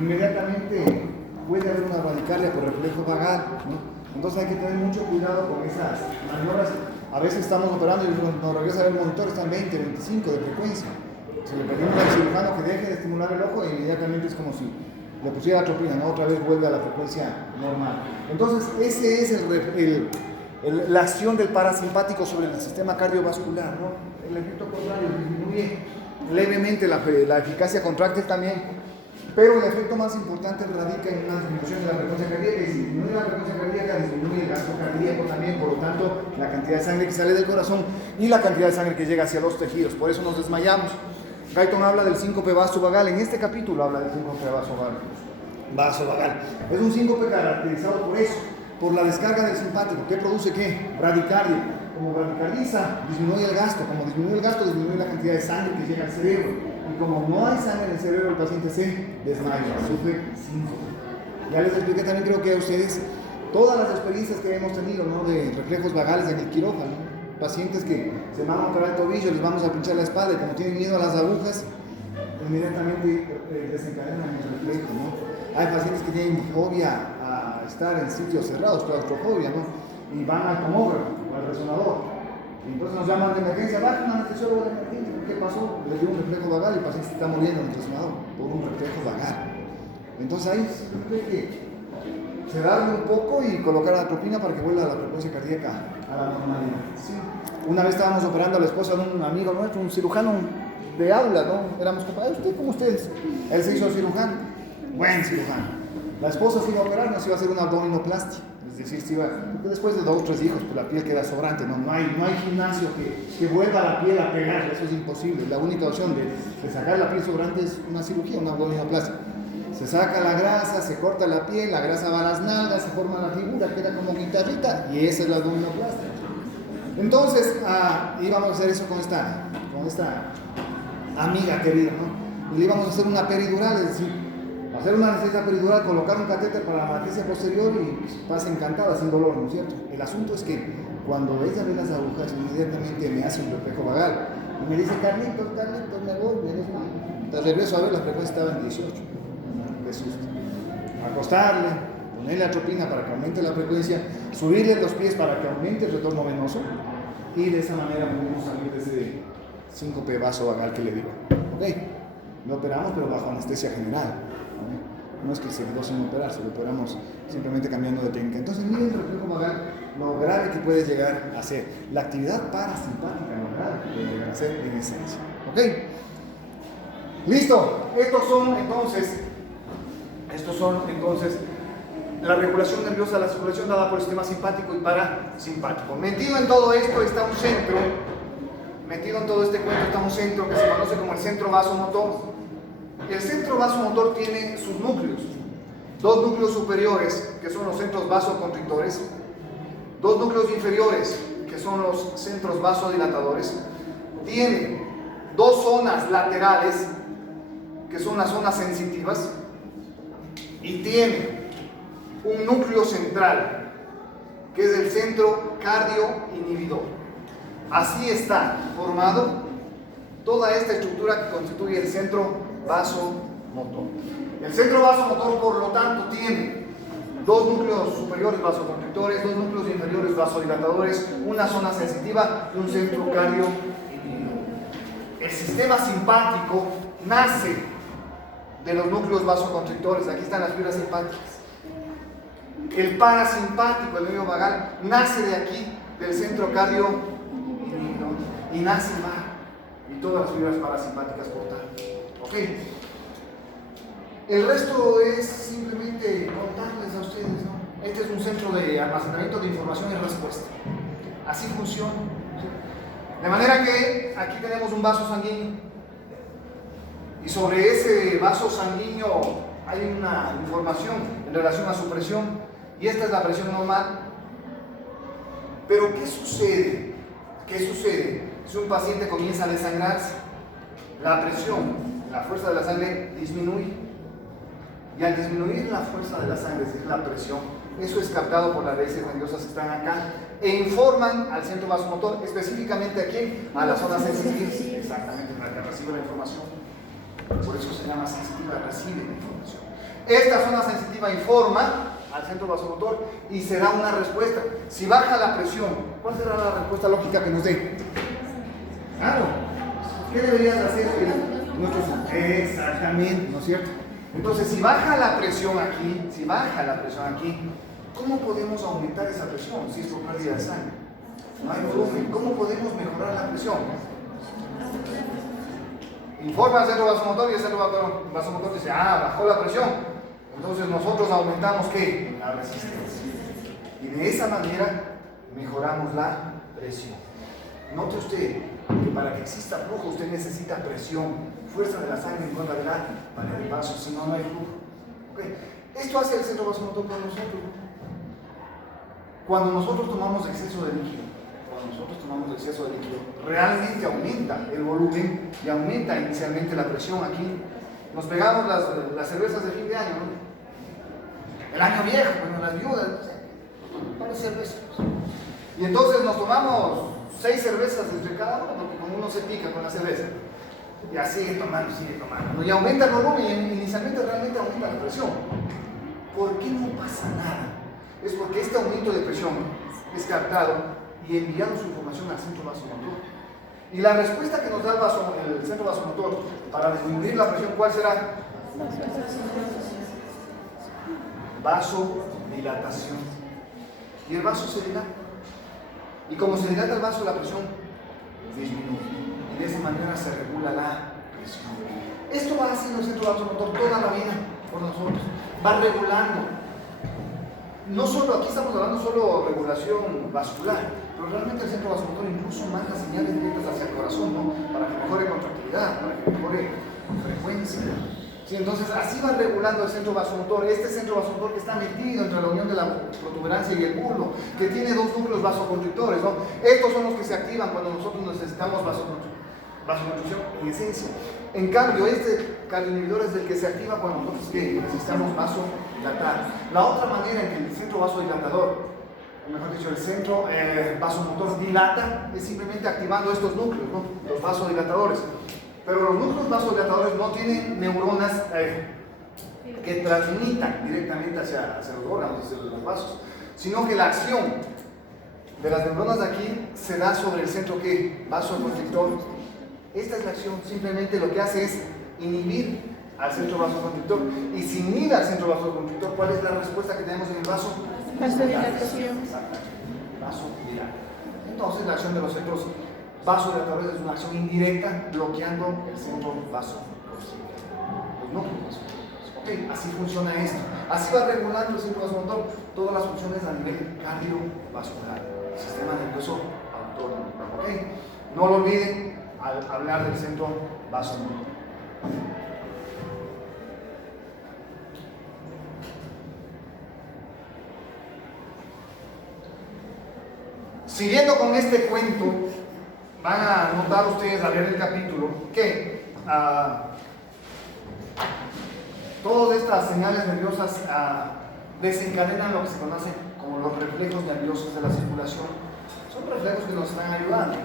inmediatamente puede haber una bradicardia por reflejo vagal, ¿no? Entonces hay que tener mucho cuidado con esas maniobras. A veces estamos operando y nos regresa el monitor, está en 20, 25 de frecuencia. Se le pedimos al cirujano que deje de estimular el ojo e inmediatamente es como si le pusiera atropina, ¿no? Otra vez vuelve a la frecuencia normal. Entonces ese es la acción del parasimpático sobre el sistema cardiovascular, ¿no? El efecto contrario disminuye levemente la eficacia contráctil también, pero el efecto más importante radica en una disminución de la frecuencia cardíaca, y si disminuye la frecuencia cardíaca, disminuye el gasto cardíaco también, por lo tanto, la cantidad de sangre que sale del corazón y la cantidad de sangre que llega hacia los tejidos, por eso nos desmayamos. Guyton habla del síncope vasovagal, en este capítulo habla del síncope vasovagal. Es un síncope caracterizado por eso, por la descarga del simpático. ¿Qué produce qué? Bradicardia. Como bradicardiza, disminuye el gasto. Como disminuye el gasto, disminuye la cantidad de sangre que llega al cerebro. Y como no hay sangre en el cerebro, el paciente se desmaya, sufre síncope. Ya les expliqué también, creo que a ustedes, todas las experiencias que hemos tenido, ¿no? De reflejos vagales en el quirófano, ¿no? Pacientes que se van a operar el tobillo, les vamos a pinchar la espalda y como tienen miedo a las agujas, inmediatamente desencadenan el reflejo, ¿no? Hay pacientes que tienen fobia a estar en sitios cerrados, claustrofobia, ¿no? Y van al tomógrafo, al resonador. Y entonces nos llaman de emergencia, baja un anestesiólogo de emergencia. ¿Qué pasó? Le dio un reflejo vagal y el paciente está muriendo en el resonador por un reflejo vagal. Entonces ahí simplemente hay que sedarle un poco y colocar atropina para que vuelva a la frecuencia cardíaca a la normalidad. Sí. Una vez estábamos operando a la esposa de un amigo nuestro, un cirujano de aula, ¿no? Éramos compañeros, ¿usted como ustedes? Él se hizo cirujano, buen cirujano. La esposa se iba a operar, nos iba a hacer una abdominoplastia. Es decir, se iba, después de 2 o 3 hijos, pues la piel queda sobrante, no hay gimnasio que vuelva la piel a pegar, eso es imposible. La única opción de sacar la piel sobrante es una cirugía, una abdominoplastia. Se saca la grasa, se corta la piel, la grasa va a las nalgas, se forma la figura, queda como guitarrita, y esa es la abdominoplastia. Entonces, íbamos a hacer eso con esta amiga querida, ¿no? Le íbamos a hacer una peridural, es decir, hacer una anestesia peridural, colocar un catéter para la anestesia posterior y pues, pasa encantada, sin dolor, ¿no es cierto? El asunto es que cuando ella ve las agujas, inmediatamente me hace un reflejo vagal y me dice, Carlitos, me voy, de regreso a ver, la frecuencia estaba en 18. De susto. Acostarle, ponerle atropina para que aumente la frecuencia, subirle los pies para que aumente el retorno venoso y de esa manera pudimos salir de ese síncope vasovagal que le digo. ¿Ok? Lo operamos pero bajo anestesia general. No es que se quedó sin operar, se lo operamos simplemente cambiando de técnica. Entonces miren el reflejo vagal, lo grave que puede llegar a ser. La actividad parasimpática, lo grave que puede llegar a ser en esencia. ¿Ok? Listo. Estos son entonces la regulación nerviosa, la circulación dada por el sistema simpático y parasimpático. Metido en todo esto está un centro, metido en todo este cuento está un centro que se conoce como el centro vasomotor. El centro vasomotor tiene sus núcleos, 2 núcleos superiores que son los centros vasoconstrictores, 2 núcleos inferiores que son los centros vasodilatadores, tiene 2 zonas laterales que son las zonas sensitivas y tiene un núcleo central que es el centro cardioinhibidor. Así está formado toda esta estructura que constituye el centro vasomotor. El centro vasomotor, por lo tanto, tiene 2 núcleos superiores vasoconstrictores, 2 núcleos inferiores vasodilatadores, una zona sensitiva y un centro cardioinhibidor. El sistema simpático nace de los núcleos vasoconstrictores, aquí están las fibras simpáticas. El parasimpático, el nervio vagal, nace de aquí, del centro cardioinhibidor, y nace y todas las fibras parasimpáticas por tanto. ¿Ok? El resto es simplemente contarles a ustedes, ¿no? Este es un centro de almacenamiento de información y respuesta. Así funciona. De manera que aquí tenemos un vaso sanguíneo. Y sobre ese vaso sanguíneo hay una información en relación a su presión. Y esta es la presión normal. Pero ¿qué sucede? Si un paciente comienza a desangrarse? La presión, la fuerza de la sangre disminuye. Y al disminuir la fuerza de la sangre, es decir, la presión, eso es captado por las raíces nerviosas que están acá e informan al centro vasomotor, específicamente aquí, a la zona sensitiva. Exactamente, para que reciba la información. Por eso se llama sensitiva, recibe la información. Esta zona sensitiva informa al centro vasomotor y se da una respuesta. Si baja la presión, ¿cuál será la respuesta lógica que nos dé? Claro. ¿Qué deberías hacer? Exactamente, ¿no es cierto? Entonces, si baja la presión aquí, ¿cómo podemos aumentar esa presión si es por pérdida de sangre? No hay volumen. ¿Cómo podemos mejorar la presión? Informa al centro vasomotor y el centro vasomotor dice, bajó la presión. Entonces nosotros aumentamos, ¿qué? La resistencia. Y de esa manera mejoramos la presión. Note usted que para que exista flujo usted necesita presión, fuerza de la sangre en contra de la pared del vaso, si no, no hay flujo. ¿Okay? Esto hace el centro vasomotor con nosotros. Cuando nosotros tomamos exceso de líquido, realmente aumenta el volumen y aumenta inicialmente la presión aquí. Nos pegamos las cervezas de fin de año, ¿no? El año viejo, cuando las viudas, ¿cuántas cervezas? Y entonces nos tomamos 6 cervezas entre cada uno, porque como uno se pica con la cerveza, y sigue tomando, y aumenta el volumen y inicialmente realmente aumenta la presión. ¿Por qué no pasa nada? Es porque este aumento de presión es captado y enviado su información al centro vasomotor. Y la respuesta que nos da el centro vasomotor para disminuir la presión, ¿cuál será? Vasodilatación. Y el vaso se dilata. Y como se dilata el vaso, la presión disminuye. Y de esa manera se regula la presión. Esto va haciendo el centro vasomotor toda la vida por nosotros. Va regulando. No solo, aquí estamos hablando solo de regulación vascular, pero realmente el centro vasomotor incluso manda señales directas hacia el corazón, ¿no? Para que mejore contractilidad, para que mejore frecuencia. Sí, entonces así va regulando el centro vasomotor. Este centro vasomotor que está metido entre la unión de la protuberancia y el bulbo, que tiene 2 núcleos vasoconstrictores, ¿no? Estos son los que se activan cuando nosotros necesitamos vasoconstricción en esencia. En cambio, este cardioinhibidor es el que se activa cuando nosotros necesitamos vasodilatar. La otra manera en que el centro vasodilatador, o mejor dicho, el centro vasomotor dilata, es simplemente activando estos núcleos, ¿no? Los vasodilatadores. Pero los núcleos vasodilatadores no tienen neuronas que transmitan directamente hacia los órganos, hacia los vasos, sino que la acción de las neuronas de aquí se da sobre el centro vasoconstrictor. Esta es la acción, simplemente lo que hace es inhibir al centro vasoconstrictor. Y si inhibe al centro vasoconstrictor, ¿cuál es la respuesta que tenemos en el vaso? Vasodilatación. Vasodilatación. Entonces la acción de los centros vasodilatadores es una acción indirecta bloqueando el centro vasoconstrictor. Los núcleos vasodilatadores. Así funciona esto. Así va regulando el centro vasomotor todas las funciones a nivel cardiovascular, el sistema nervioso autónomo. No lo olviden al hablar del centro vasomotor. Siguiendo con este cuento, van a notar ustedes al leer el capítulo que todas estas señales nerviosas desencadenan lo que se conoce como los reflejos nerviosos de la circulación. Son reflejos que nos están ayudando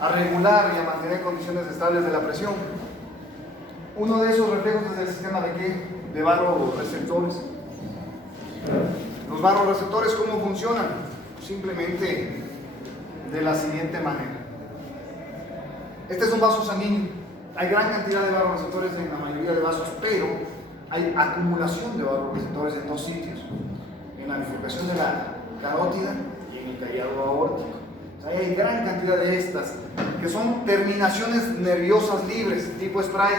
a regular y a mantener condiciones estables de la presión. Uno de esos reflejos es el sistema de ¿qué? De vasoreceptores. Los vasoreceptores, ¿cómo funcionan? Simplemente de la siguiente manera. Este es un vaso sanguíneo. Hay gran cantidad de vasoreceptores en la mayoría de vasos, pero hay acumulación de vasoreceptores en 2 sitios: en la bifurcación de la carótida y en el callado aórtico. Hay gran cantidad de estas, que son terminaciones nerviosas libres, tipo spray.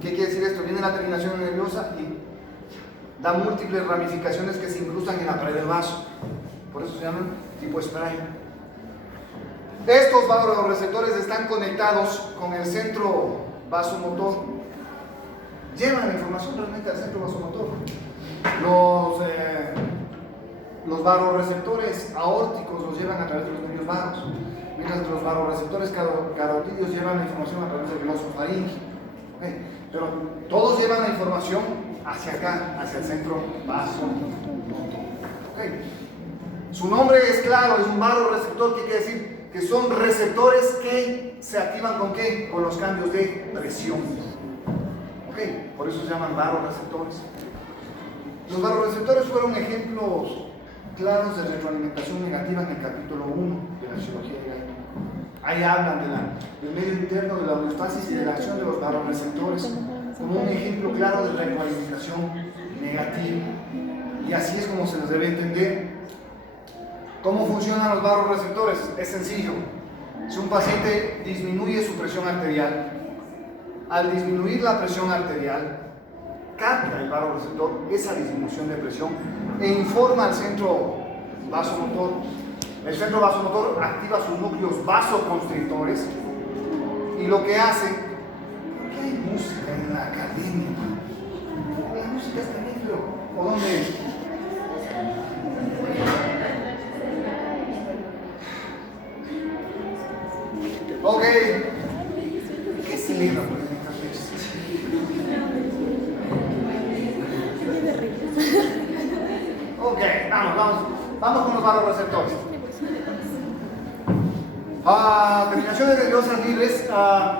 ¿Qué quiere decir esto? Viene la terminación nerviosa y da múltiples ramificaciones que se incrustan en la pared del vaso. Por eso se llaman tipo spray. Estos vasoreceptores están conectados con el centro vasomotor. Llevan la información realmente al centro vasomotor. Los vasoreceptores aórticos los llevan a través de los nervios vagos, mientras que los vasoreceptores carotídeos llevan la información a través del gloso faríngeo. Pero todos llevan la información hacia acá, hacia el centro vasomotor. Su nombre es claro, es un vasoreceptor. ¿Qué quiere decir? Que son receptores que se activan ¿con qué? Con los cambios de presión. Por eso se llaman vasoreceptores. Los barroreceptores fueron ejemplos claros de retroalimentación negativa en el capítulo 1 de la fisiología de Guyton. Ahí hablan del medio interno, de la homeostasis y de la acción de los barroreceptores como un ejemplo claro de retroalimentación negativa. Y así es como se les debe entender. ¿Cómo funcionan los barroreceptores? Es sencillo. Si un paciente disminuye su presión arterial, al disminuir la presión arterial, capta el barroreceptor esa disminución de presión e informa al centro vasomotor. El centro vasomotor activa sus núcleos vasoconstrictores y lo que hace, ¿por qué hay música en la academia? La música está bien, pero ¿o dónde es? Ok, ¿qué celebra por esta fecha? Ok, vamos con los barroreceptores. Terminaciones nerviosas libres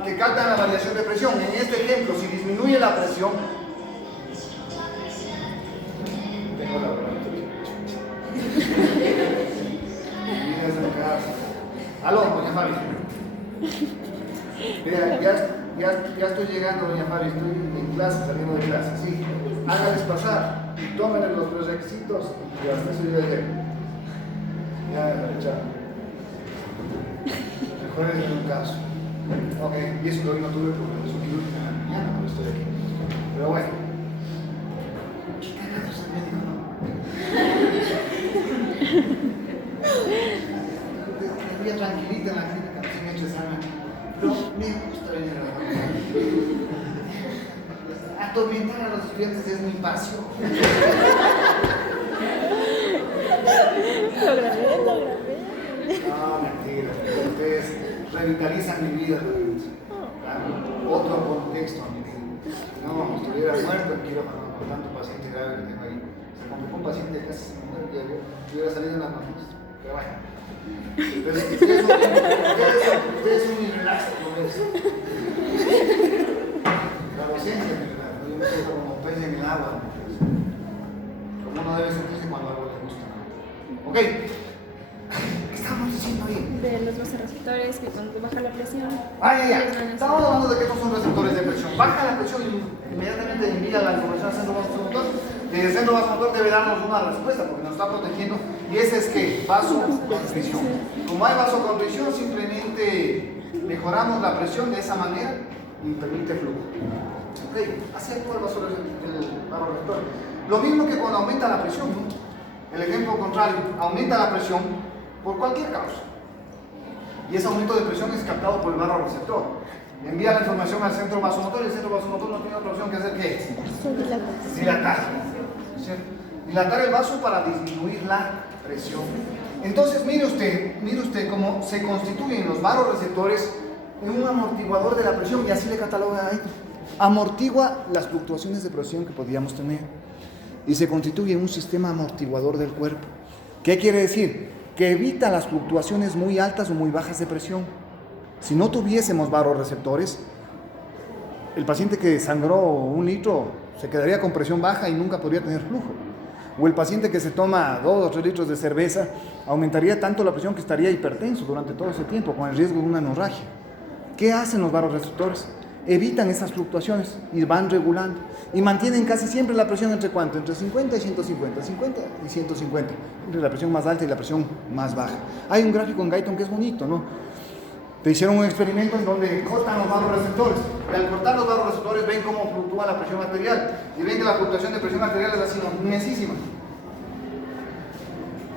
que captan la variación de presión. En este ejemplo, si disminuye la presión, tengo la verdad. Aló, doña Fabi. Vea, ya estoy llegando, doña Fabi, estoy en clase, saliendo de clase, sí. Hágales pasar y tómenle los requisitos y hasta eso yo llegué. Ya, chao. Mejor es un caso. Ok, y eso lo no tuve porque es un quirúrgico en la mañana, pero estoy aquí. Pero bueno. ¿Qué cagados el médico, no? Me voy tranquilita en la clínica, sin hecho examen. Pero me gusta venir a la mañana. Atormentar a los estudiantes es mi pasión. Lo grabé. No, mentira. Ustedes revitalizan mi vida. Otro contexto a mi vida. No, estuviera muerto, quiero con tanto paciente grave que tengo ahí. Se complicó un paciente de casi 50 días, hubiera salido en las noticias. Pero bueno. Pero es que ustedes son muy relaxados con eso. La docencia, ¿verdad? Yo me siento como pez en el agua. Como uno debe sentirse cuando algo le gusta. Ok. ¿Qué estamos diciendo ahí? De los vasoreceptores que cuando baja la presión. Ya. Estamos hablando de que estos son receptores de presión. Baja la presión y inmediatamente envía la información al centro vasomotor. El centro vasomotor debe darnos una respuesta porque nos está protegiendo. Y ese es que vasoconstricción. Como hay vasoconstricción, simplemente mejoramos la presión de esa manera y permite flujo. Ok, así actúa el vasoreceptor. Lo mismo que cuando aumenta la presión, ¿no? El ejemplo contrario, aumenta la presión por cualquier causa. Y ese aumento de presión es captado por el barroreceptor. Envía la información al centro vasomotor y el centro vasomotor no tiene otra opción que hacer ¿qué? Dilatar. ¿Cierto? Dilatar el vaso para disminuir la presión. Entonces, mire usted cómo se constituyen los barroreceptores en un amortiguador de la presión, y así le cataloga ahí. Amortigua las fluctuaciones de presión que podríamos tener y se constituye en un sistema amortiguador del cuerpo. ¿Qué quiere decir? Que evita las fluctuaciones muy altas o muy bajas de presión. Si no tuviésemos barroreceptores, el paciente que sangró 1 litro se quedaría con presión baja y nunca podría tener flujo. O el paciente que se toma 2 o 3 litros de cerveza aumentaría tanto la presión que estaría hipertenso durante todo ese tiempo, con el riesgo de una hemorragia. ¿Qué hacen los barroreceptores? Evitan esas fluctuaciones y van regulando. Y mantienen casi siempre la presión entre ¿cuánto? Entre 50 y 150, 50 y 150. Entre la presión más alta y la presión más baja. Hay un gráfico en Guyton que es bonito, ¿no? Te hicieron un experimento en donde cortan los barroreceptores. Y al cortar los barroreceptores ven cómo fluctúa la presión arterial. Y ven que la fluctuación de presión arterial es así, inmensísima.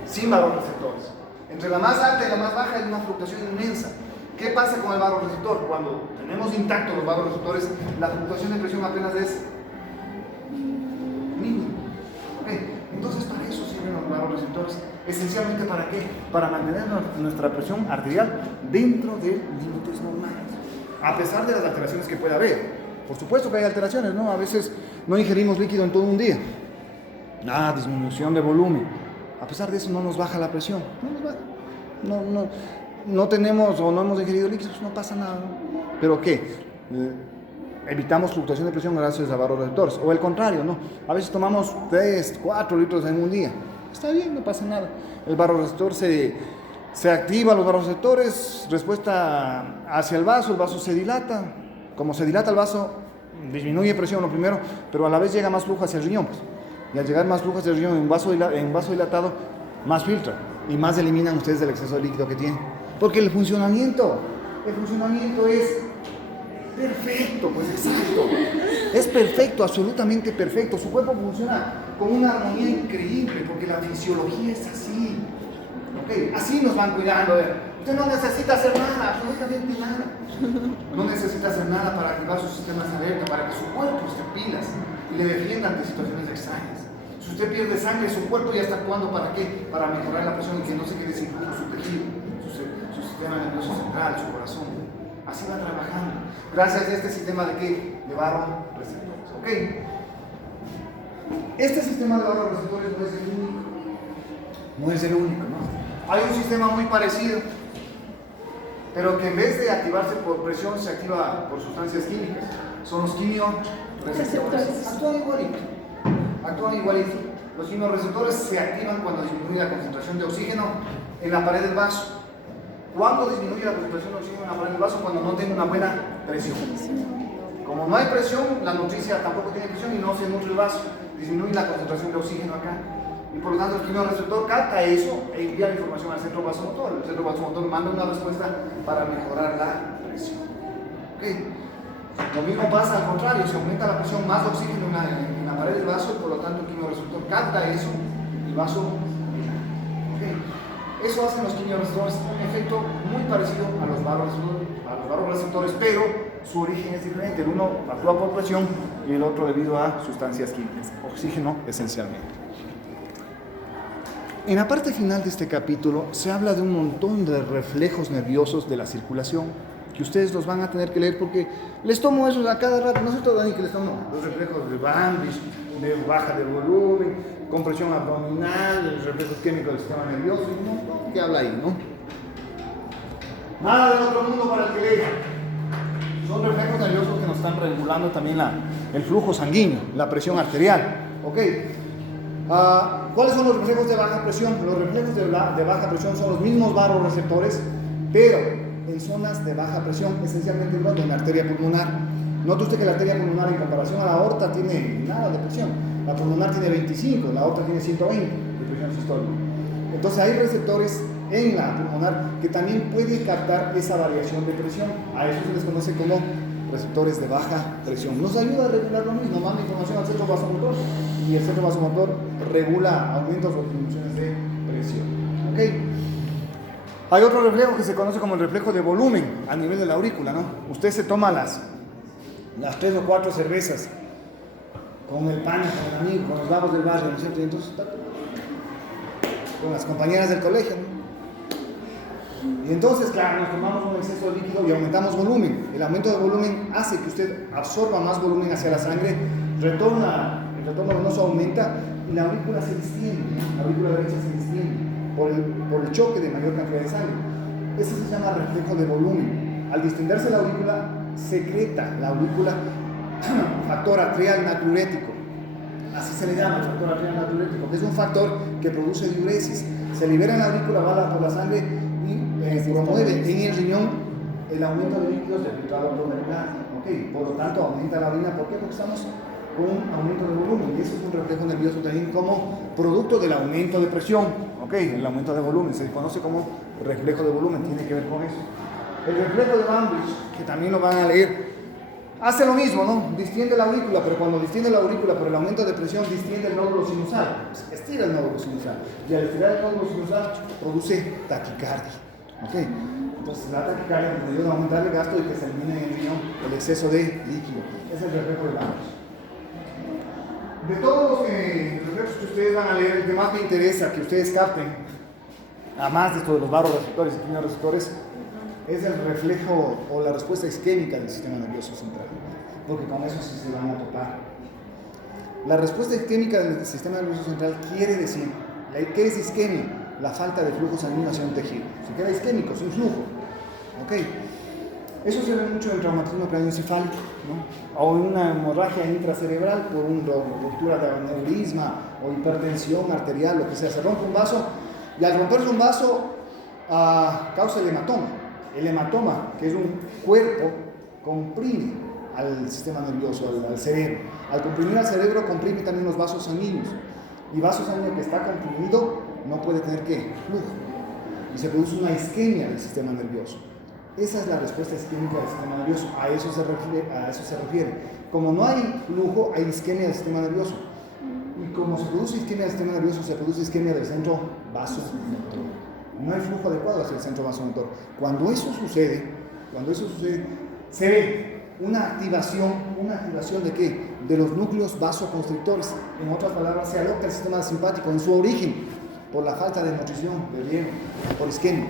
Sin barroreceptores. Entre la más alta y la más baja hay una fluctuación inmensa. ¿Qué pasa con el barroreceptor? Cuando tenemos intactos los barroreceptores, la fluctuación de presión apenas es mínima. Entonces, para eso sirven los barroreceptores. Esencialmente, ¿para qué? Para mantener nuestra presión arterial dentro de límites normales, a pesar de las alteraciones que pueda haber. Por supuesto que hay alteraciones, ¿no? A veces no ingerimos líquido en todo un día. Disminución de volumen. A pesar de eso no nos baja la presión. No nos baja. No tenemos o no hemos ingerido líquidos, no pasa nada, ¿no? ¿Pero qué? evitamos fluctuación de presión gracias a barroreceptores. O el contrario, ¿no? A veces tomamos 3, 4 litros en un día. Está bien, no pasa nada. El barroreceptor se activa, los barroreceptores, respuesta hacia el vaso se dilata. Como se dilata el vaso, disminuye presión lo primero, pero a la vez llega más flujo hacia el riñón. Pues. Y al llegar más flujo hacia el riñón en vaso dilatado, más filtra y más eliminan ustedes el exceso de líquido que tienen. Porque el funcionamiento es perfecto, pues exacto. Es perfecto, absolutamente perfecto. Su cuerpo funciona con una armonía increíble, porque la fisiología es así. ¿Okay? Así nos van cuidando. Usted no necesita hacer nada, absolutamente nada. No necesita hacer nada para activar su sistema de alerta, para que su cuerpo esté pilas y le defienda ante situaciones extrañas. Si usted pierde sangre, su cuerpo ya está actuando ¿para qué? Para mejorar la presión y que no se quede sin flujo su tejido, su sistema nervioso central, su corazón. Así va trabajando. Gracias a este sistema de ¿qué? De barroreceptores. ¿Ok? Este sistema de barroreceptores no es el único. No es el único, ¿no? Hay un sistema muy parecido, pero que en vez de activarse por presión, se activa por sustancias químicas. Son los quimioreceptores. Actúan igualito. Los quimioreceptores se activan cuando disminuye la concentración de oxígeno en la pared del vaso. ¿Cuándo disminuye la concentración de oxígeno en la pared del vaso? Cuando no tenga una buena presión. Como no hay presión, la nutricia tampoco tiene presión y no se nutre el vaso. Disminuye la concentración de oxígeno acá. Y por lo tanto el quimioreceptor capta eso e envía la información al centro vasomotor. El centro vasomotor manda una respuesta para mejorar la presión. ¿Okay? Lo mismo pasa al contrario, se aumenta la presión, más oxígeno en la pared del vaso y por lo tanto el quimioreceptor capta eso y el vaso dilata. ¿Okay? Eso hacen los quimioreceptores, un efecto muy parecido a los barroreceptores, pero su origen es diferente. El uno actúa por presión y el otro debido a sustancias químicas, oxígeno esencialmente. En la parte final de este capítulo se habla de un montón de reflejos nerviosos de la circulación que ustedes los van a tener que leer porque les tomo esos a cada rato, no sé todo, Dani, que les tomo los reflejos de Banvich, de baja de volumen, compresión abdominal, los reflejos químicos del sistema nervioso, ¿no? ¿Qué habla ahí, no? Nada del otro mundo para el que lea. Son reflejos nerviosos que nos están regulando también el flujo sanguíneo, la presión arterial, ¿ok? ¿Cuáles son los reflejos de baja presión? Los reflejos de baja presión son los mismos barroreceptores, pero en zonas de baja presión, esencialmente en la arteria pulmonar. Note usted que la arteria pulmonar en comparación a la aorta tiene nada de presión. La pulmonar tiene 25, la aorta tiene 120 de presión sistólica. Entonces hay receptores en la pulmonar que también pueden captar esa variación de presión. A eso se les conoce como receptores de baja presión. Nos ayuda a regular lo mismo, manda información al centro vasomotor y el centro vasomotor regula aumentos o disminuciones de presión. ¿Okay? Hay otro reflejo que se conoce como el reflejo de volumen a nivel de la aurícula, ¿no? Usted se toma las 3 o 4 cervezas con el pan, con el amigo, con los vagos del barrio, ¿no es cierto? Y entonces está con las compañeras del colegio, ¿no? Y entonces, claro, nos tomamos un exceso de líquido y aumentamos volumen. El aumento de volumen hace que usted absorba más volumen hacia la sangre, el retorno venoso aumenta y la aurícula se distiende, ¿no? La aurícula derecha se distiende por el choque de mayor cantidad de sangre. Eso se llama reflejo de volumen. Al distenderse la aurícula, secreta la aurícula factor atrial natriurético. Así se le llama, factor atrial natriurético, que es un factor que produce diuresis. Se libera en la aurícula, va por la sangre y promueve en el riñón el aumento de líquidos del filtrado abdominal. ¿Okay? Por lo tanto, aumenta la orina. ¿Por qué? Porque estamos con un aumento de volumen. Y eso es un reflejo nervioso también como producto del aumento de presión. ¿Okay? El aumento de volumen se conoce como reflejo de volumen, tiene que ver con eso. El reflejo de Banvich, que también lo van a leer, hace lo mismo, ¿no? Distiende la aurícula, pero cuando distiende la aurícula por el aumento de presión, distiende el nódulo sinusal, estira el nódulo sinusal, y al estirar el nódulo sinusal produce taquicardia. ¿Okay? Entonces la taquicardia nos ayuda a aumentar el gasto y que se elimine en el riñón el exceso de líquido. Es el reflejo de Banvich. De todos los reflejos que ustedes van a leer, el que más me interesa que ustedes capten, además de esto de los barroreceptores y quimioreceptores, es el reflejo o la respuesta isquémica del sistema nervioso central, porque con eso sí se van a topar. La respuesta isquémica del sistema nervioso central quiere decir, ¿qué es isquemia? La falta de flujo sanguíneo hacia un tejido. Se queda isquémico, sin flujo. ¿Okay? Eso se ve mucho en el traumatismo craneoencefálico, ¿no? O en una hemorragia intracerebral por una ruptura de aneurisma o hipertensión arterial, lo que sea. Se rompe un vaso y al romperse un vaso causa el hematoma. El hematoma, que es un cuerpo, comprime al sistema nervioso, al cerebro. Al comprimir al cerebro, comprime también los vasos sanguíneos. Y vaso sanguíneo que está comprimido no puede tener ¿qué? Flujo. Y se produce una isquemia del sistema nervioso. Esa es la respuesta isquémica del sistema nervioso. A eso se refiere. Como no hay flujo, hay isquemia del sistema nervioso. Y como se produce isquemia del sistema nervioso, se produce isquemia del centro vasomotor. No hay flujo adecuado hacia el centro vasomotor. Cuando eso sucede, se ve una activación ¿de qué? De los núcleos vasoconstrictores. En otras palabras, se aloca el sistema simpático en su origen por la falta de nutrición, de hielo, por isquemia.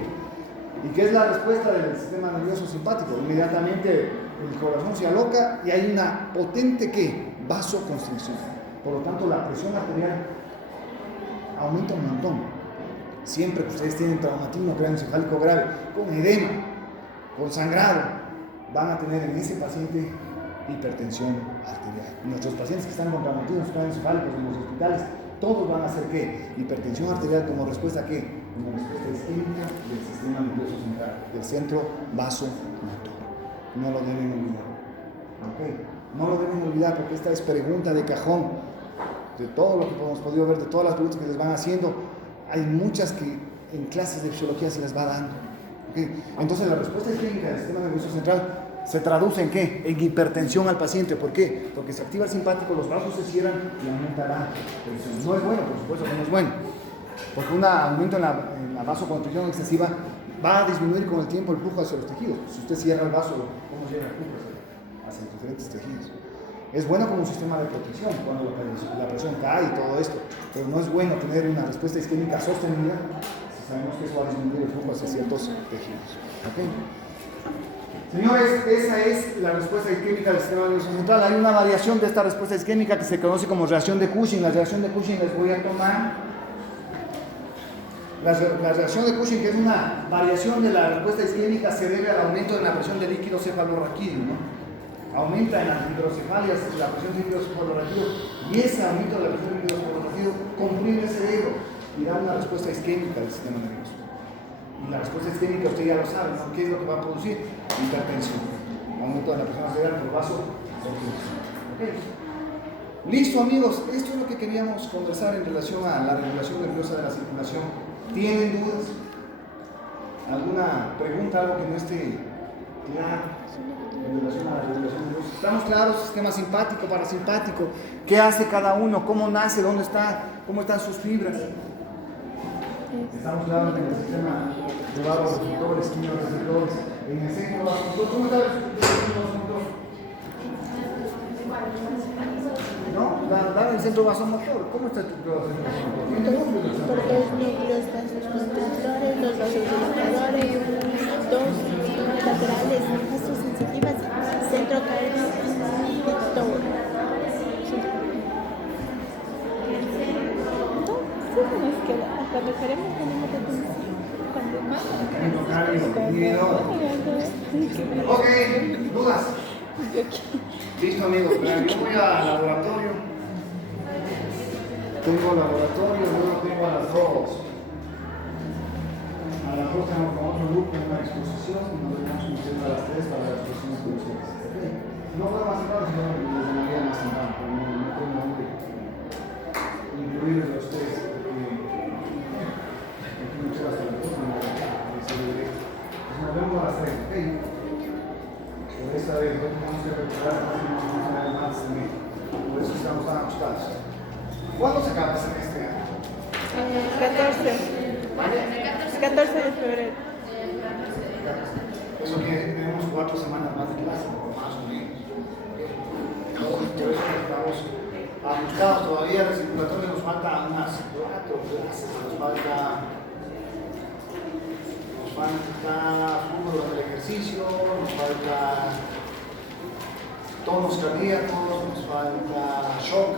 ¿Y qué es la respuesta del sistema nervioso simpático? Inmediatamente el corazón se aloca y hay una potente ¿qué? Vasoconstricción. Por lo tanto, la presión arterial aumenta un montón. Siempre que ustedes tienen traumatismo craneoencefálico grave, con edema, con sangrado, van a tener en ese paciente hipertensión arterial. Nuestros pacientes que están con traumatismos craneoencefálicos en los hospitales, todos van a hacer ¿qué? Hipertensión arterial como respuesta ¿a qué? Como respuesta isquémica del sistema nervioso central, del centro vasomotor. No lo deben olvidar. ¿Okay? No lo deben olvidar porque esta es pregunta de cajón. De todo lo que hemos podido ver, de todas las preguntas que les van haciendo, hay muchas que en clases de fisiología se les va dando. ¿Okay? Entonces la respuesta isquémica del sistema nervioso central se traduce en ¿qué? En hipertensión al paciente. ¿Por qué? Porque se activa el simpático, los vasos se cierran y aumenta la presión. No es bueno, por supuesto que no es bueno. Porque un aumento en la vasoconstricción excesiva va a disminuir con el tiempo el flujo hacia los tejidos. Si usted cierra el vaso, ¿cómo llega el flujo hacia los diferentes tejidos? Es bueno como un sistema de protección cuando la presión cae y todo esto, pero no es bueno tener una respuesta isquémica sostenida si sabemos que eso va a disminuir el flujo hacia ciertos tejidos. ¿Okay? Señores, esa es la respuesta isquémica del sistema nervioso central. Hay una variación de esta respuesta isquémica que se conoce como reacción de Cushing. La reacción de Cushing les voy a tomar. La reacción de Cushing, que es una variación de la respuesta isquémica, se debe al aumento de la presión de líquido cefalorraquídeo, ¿no? Aumenta en las hidrocefalias la presión de líquido cefalorraquídeo y ese aumento de la presión de líquido cefalorraquídeo comprime el cerebro y da una respuesta isquémica del sistema nervioso. Y la respuesta isquémica usted ya lo sabe, ¿no? ¿Qué es lo que va a producir? Hipertensión. Aumento de la presión arterial por vaso. Okay. Listo, amigos, esto es lo que queríamos conversar en relación a la regulación nerviosa de la circulación. ¿Tienen dudas? ¿Alguna pregunta, algo que no esté claro en relación a la regulación nerviosa? ¿Estamos claros? Sistema simpático, parasimpático, ¿qué hace cada uno? ¿Cómo nace? ¿Dónde está? ¿Cómo están sus fibras? Estamos claros en el sistema de vasoreceptores, quimioreceptores, en el centro vasomotor. ¿Cómo está el centro vasomotor? ¿No? Dame el centro vasomotor. ¿Cómo está tu centro vasomotor? Por los núcleos vasoconstrictores, los vasodilatadores, dos laterales, vasos sensitivas, centro cardioreceptor. Cuando queremos tenemos atención. Cuando más. Ok, dudas. Listo, amigos. Yo voy al laboratorio. Tengo laboratorio, luego tengo a las 2. A las 2 tengo con otro grupo una exposición y nos vemos a las 3 para las próximas producciones. No puedo más temprano, sino que les llamaría más temprano, pero no tengo dónde incluirles a ustedes. Nos vemos a las 3, ¿ok? Por esta vez tenemos que recuperar más de mí. Por eso estamos tan ajustados. ¿Cuándo se acaba el semestre? 14 de febrero. Eso que tenemos 4 semanas más de clase, más o menos. Por eso estamos ajustados todavía. El circulatorio nos falta unas 4 clases. Nos falta fútbol del ejercicio, nos falta tonos cardíacos, nos falta shock,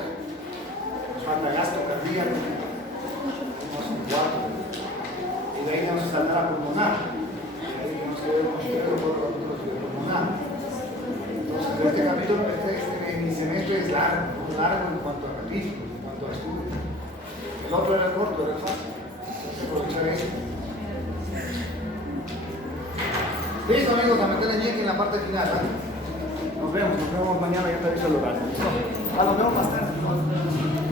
nos falta gasto cardíaco, no son 4. Y de ahí nos saldrá pulmonar. Ahí tenemos que ver con capítulo de estudio pulmonar. Entonces, este capítulo, mi semestre es largo en cuanto a capítulo, en cuanto a estudio. El otro era corto, era fácil. Entonces, aprovechar eso. Listo, amigos, a meterle ñeque en la parte final. Nos vemos mañana, ya te aviso el lugar. Listo. Nos vemos más tarde.